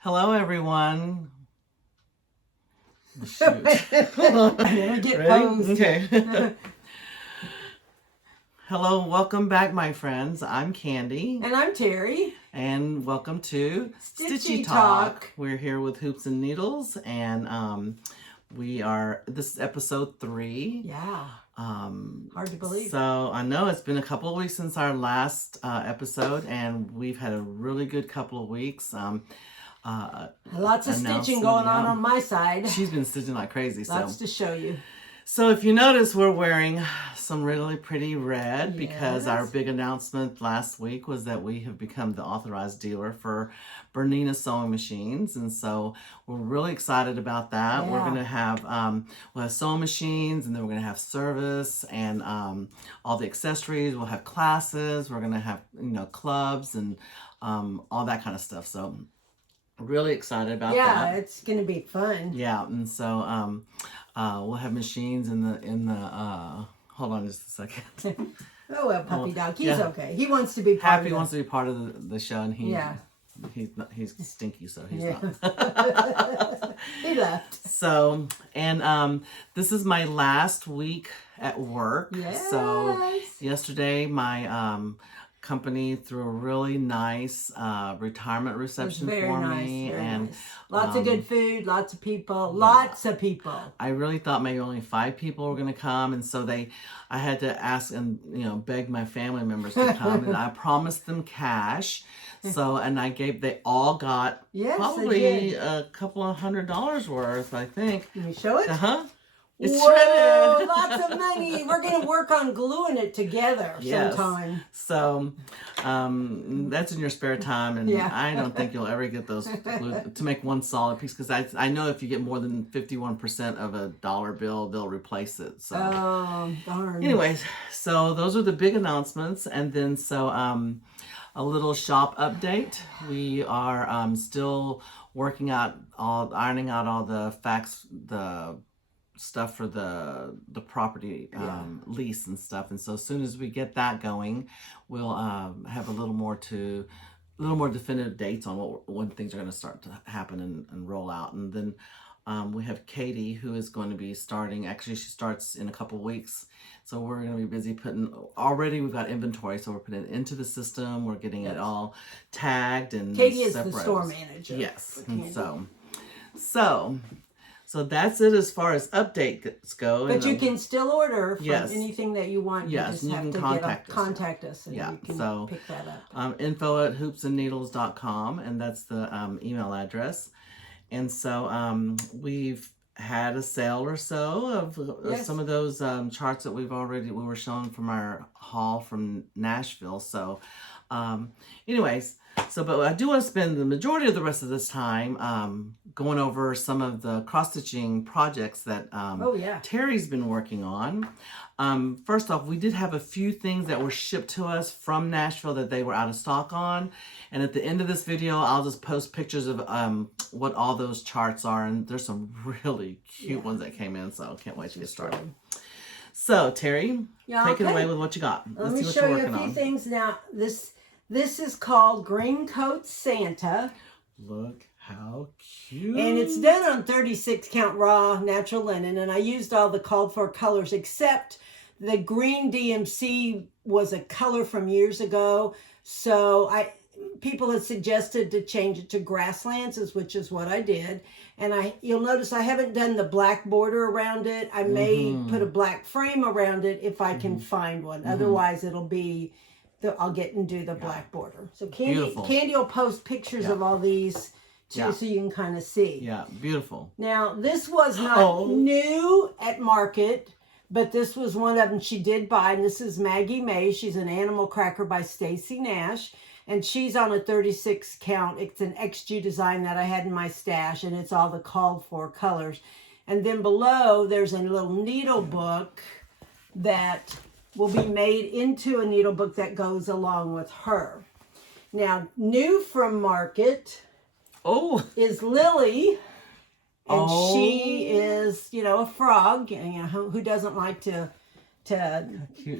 Hello, everyone. Shoot. Get posed. Okay. Hello, welcome back, my friends. I'm Candy. And I'm Terry. And welcome to Stitchy Talk. We're here with Hoops and Needles, and this is episode 3. Yeah. Hard to believe. So I know it's been a couple of weeks since our last episode, and we've had a really good couple of weeks. Lots of stitching going on my side. She's been stitching like crazy. Lots to show you. So if you notice, we're wearing some really pretty red because our big announcement last week was that we have become the authorized dealer for Bernina sewing machines. And so we're really excited about that. Yeah. We're going to have, we'll have sewing machines, and then we're going to have service and all the accessories. We'll have classes. We're going to have, clubs and all that kind of stuff. So really excited about that. Yeah, it's going to be fun. Yeah, and so we'll have machines in the hold on just a second. Oh, well, puppy dog. He's okay. He wants to be part Happy of wants to be part of the show, and he's stinky, so he's not. He left. So, and this is my last week at work. Yes. So yesterday my company threw a really nice retirement reception for me, and nice. Lots of good food, lots of people, lots of people. I really thought maybe only 5 people were going to come, and so I had to ask and beg my family members to come, and I promised them cash. So, and they all got probably a couple of $100 worth, I think. Can you show it? It's Whoa, shredded. Lots of money. We're going to work on gluing it together sometime. So that's in your spare time, and I don't think you'll ever get those glued to make one solid piece, because I know if you get more than 51% of a dollar bill, they'll replace it. So, oh, darn. Anyways, so those are the big announcements, and then a little shop update. We are still ironing out all the stuff for the property lease and stuff, and so as soon as we get that going, we'll have a little more definitive dates on when things are going to start to happen and roll out. And then we have Katie, who is going to be starting. Actually, she starts in a couple weeks, so we're going to be busy we've got inventory, so we're putting it into the system. We're getting it all tagged and Katie is the store manager. Yes, and so that's it as far as updates go. But you can still order from anything that you want. Yes, you just have to contact us and we can pick that up. info@hoopsandneedles.com, and that's the email address. And so we've had a sale or so of some of those charts that we were shown from our haul from Nashville. So anyways, but I do want to spend the majority of the rest of this time going over some of the cross-stitching projects that Terry's been working on. First off, we did have a few things that were shipped to us from Nashville that they were out of stock on. And at the end of this video, I'll just post pictures of what all those charts are. And there's some really cute ones that came in, so I can't wait to get started. So, Terry, take it away with what you got. Let me show you a few things now. This is called Green Coat Santa. Look how cute. And it's done on 36 count raw natural linen. And I used all the called for colors, except the green DMC was a color from years ago. So people had suggested to change it to Grasslands, which is what I did. And you'll notice I haven't done the black border around it. I may put a black frame around it if I can find one. Otherwise, it'll be... I'll get and do the black border. So Candy will post pictures of all these too, so you can kind of see. Yeah, beautiful. Now, this was not new at market, but this was one of them she did buy. And this is Maggie May. She's an animal cracker by Stacy Nash. And she's on a 36 count. It's an XG design that I had in my stash. And it's all the called for colors. And then below, there's a little needle book that will be made into a needle book that goes along with her. Now, new from market is Lily. And she is, a frog. Who doesn't like to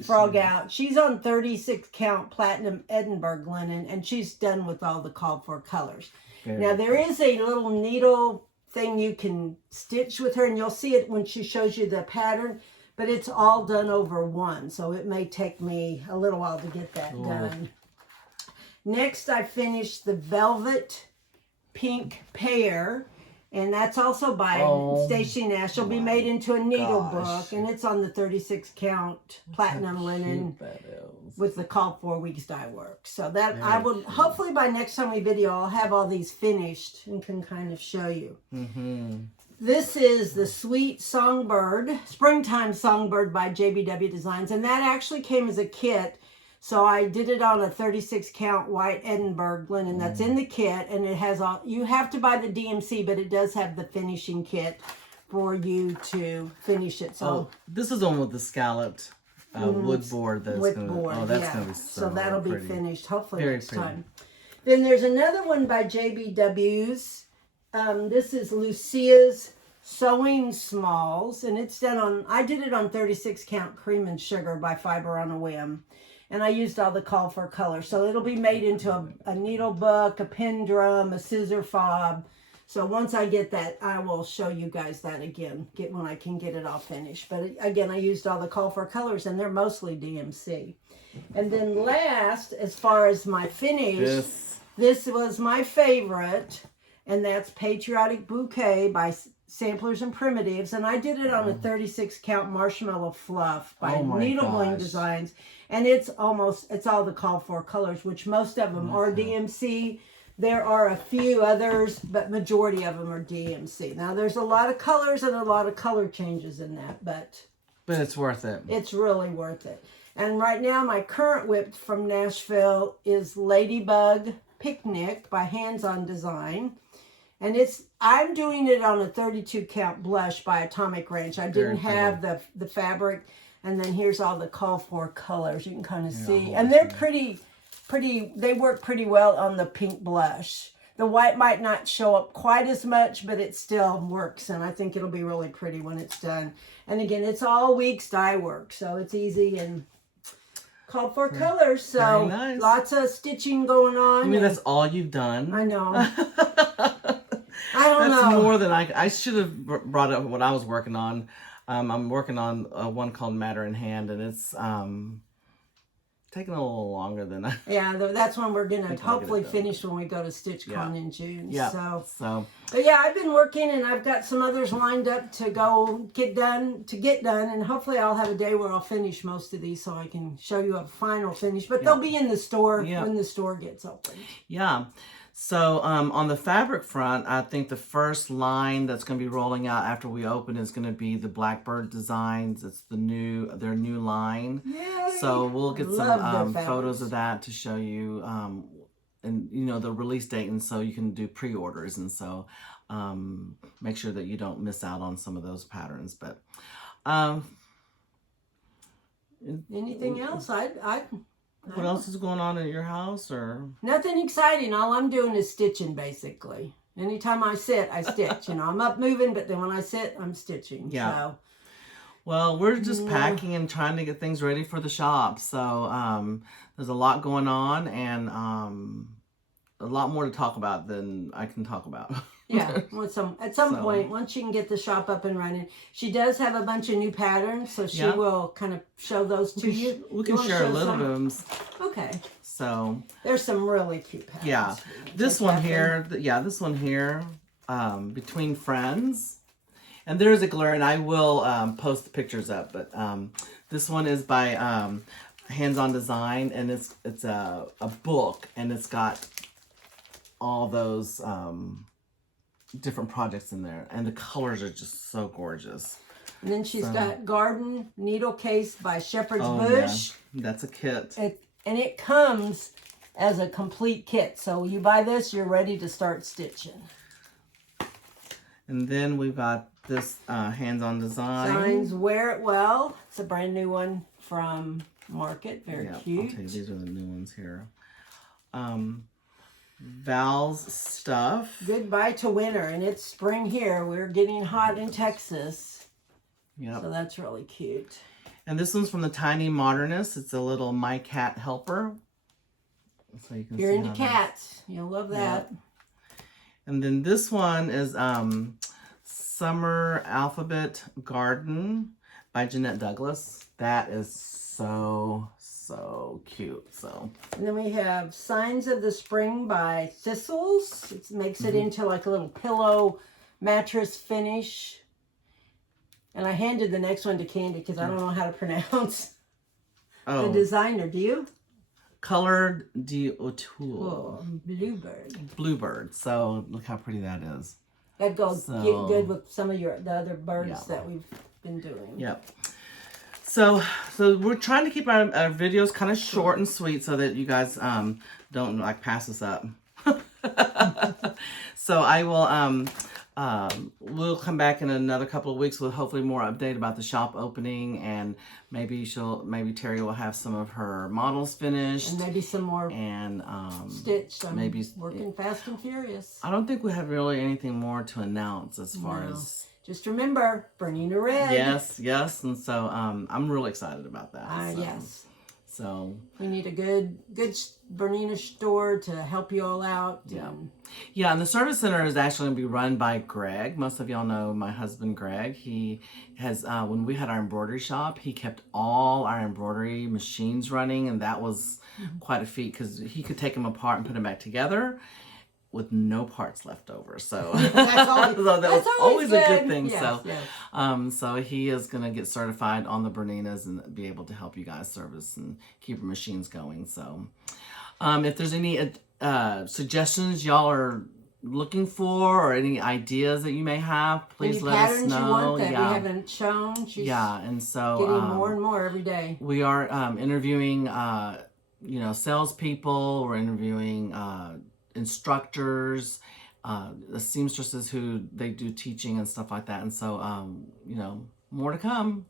frog out? She's on 36 count platinum Edinburgh linen, and she's done with all the called for colors. Now there is a little needle thing you can stitch with her, and you'll see it when she shows you the pattern, but it's all done over one, so it may take me a little while to get that done. Next, I finished the velvet pink pear, and that's also by Stacy Nash. It'll be made into a needle book, and it's on the 36 count platinum linen with the called 4 weeks dye work. So that I will hopefully by next time we video, I'll have all these finished and can kind of show you. This is the Sweet Songbird, Springtime Songbird by JBW Designs, and that actually came as a kit. So I did it on a 36 count white Edinburgh linen that's in the kit, and it has all, you have to buy the DMC, but it does have the finishing kit for you to finish it. So this is the one with the scalloped wood board. That's wood gonna, board, that's gonna be so that'll pretty. be finished hopefully Very next pretty. time. Then there's another one by JBW's. This is Lucia's Sewing Smalls, and it's done on, I did it on 36 count cream and sugar by Fiber on a Whim. And I used all the call for colors. So it'll be made into a needle book, a pin drum, a scissor fob. So once I get that, I will show you guys that again, when I can get it all finished. But again, I used all the call for colors, and they're mostly DMC. And then last, as far as my finish, this was my favorite, and that's Patriotic Bouquet by Samplers and Primitives. And I did it on a 36 count marshmallow fluff by Needle Bling Designs. And it's all the call for colors, which most of them are DMC. There are a few others, but majority of them are DMC. Now, there's a lot of colors and a lot of color changes in that, but it's worth it. It's really worth it. And right now, my current whip from Nashville is Ladybug Picnic by Hands On Design. And I'm doing it on a 32 count blush by Atomic Ranch. I didn't have the fabric. And then here's all the call for colors. You can kind of see. And they're pretty, they work pretty well on the pink blush. The white might not show up quite as much, but it still works. And I think it'll be really pretty when it's done. And again, it's all weeks dye work. So it's easy and called for colors. So nice. Lots of stitching going on. You mean that's all you've done? I know. I don't know. That's more than I should have brought up what I was working on. I'm working on one called Matter in Hand, and it's taking a little longer than I... Yeah, that's when we're going to hopefully finish when we go to StitchCon in June. Yeah. So. But yeah, I've been working, and I've got some others lined up to get done, and hopefully I'll have a day where I'll finish most of these so I can show you a final finish. But they'll be in the store when the store gets open. Yeah. So on the fabric front, I think the first line that's going to be rolling out after we open is going to be the Blackbird Designs. It's their new line. Yay! So we'll get some photos of that to show you, and the release date, and so you can do pre-orders, and so make sure that you don't miss out on some of those patterns. But anything else? What else is going on at your house, or? Nothing exciting. All I'm doing is stitching, basically. Anytime I sit, I stitch. I'm up moving, but then when I sit, I'm stitching. Yeah. So. Well, we're just packing and trying to get things ready for the shop. So there's a lot going on, and a lot more to talk about than I can talk about. Yeah, at some point, once you can get the shop up and running. She does have a bunch of new patterns, so she will kind of show those to you. We can share a little bit of them. Okay. So there's some really cute patterns. Yeah, this one here, Between Friends. And there is a glare, and I will post the pictures up, but this one is by Hands On Design, and it's a book, and it's got all those different projects in there, and the colors are just so gorgeous. And then she's got Garden Needle Case by Shepherd's Bush. Yeah. That's a kit. And it comes as a complete kit. So you buy this, you're ready to start stitching. And then we've got this Hands On Design. Designs Wear It Well. It's a brand new one from Market. Very cute. I'll tell you, these are the new ones here. Val's Stuff. Goodbye to winter, and it's spring here. We're getting hot in Texas. Yep. So that's really cute. And this one's from the Tiny Modernist. It's a little My Cat Helper. So you can You're into cats. You'll love that. Yep. And then this one is Summer Alphabet Garden by Jeanette Douglas. That is so cute. So, and then we have Signs of the Spring by Thistles. It makes it into like a little pillow mattress finish. And I handed the next one to Candy because I don't know how to pronounce the designer. Do you? Colored d'Autour. Oh, Bluebird. Bluebird. So look how pretty that is. That goes get good with some of the other birds that we've been doing. Yep. So we're trying to keep our videos kind of short and sweet so that you guys don't like pass us up. So I will we'll come back in another couple of weeks with hopefully more update about the shop opening, and maybe Terry will have some of her models finished, and maybe some more and stitched. Maybe working fast and furious. I don't think we have really anything more to announce as far as. Just remember, Bernina Red. Yes, and so I'm really excited about that. Yes. So we need a good Bernina store to help you all out. Yeah, and the service center is actually going to be run by Greg. Most of y'all know my husband Greg. He has when we had our embroidery shop, he kept all our embroidery machines running, and that was quite a feet because he could take them apart and put them back together with no parts left over. So that was always a good thing. Yes, so he is going to get certified on the Berninas and be able to help you guys service and keep your machines going. So if there's any suggestions y'all are looking for or any ideas that you may have, please let us know. You want that we haven't shown. And so getting more and more every day. We are interviewing salespeople. We're interviewing instructors, the seamstresses who they do teaching and stuff like that, and so more to come.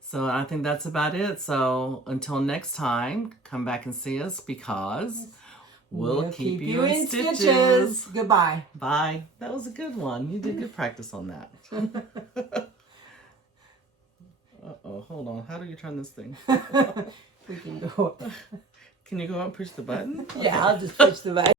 So I think that's about it. So until next time, come back and see us because we'll keep you in stitches. Goodbye. Bye. That was a good one. You did good practice on that. Hold on, how do you turn this thing? We can go up. Can you go up and push the button? Yeah, I'll just push the button.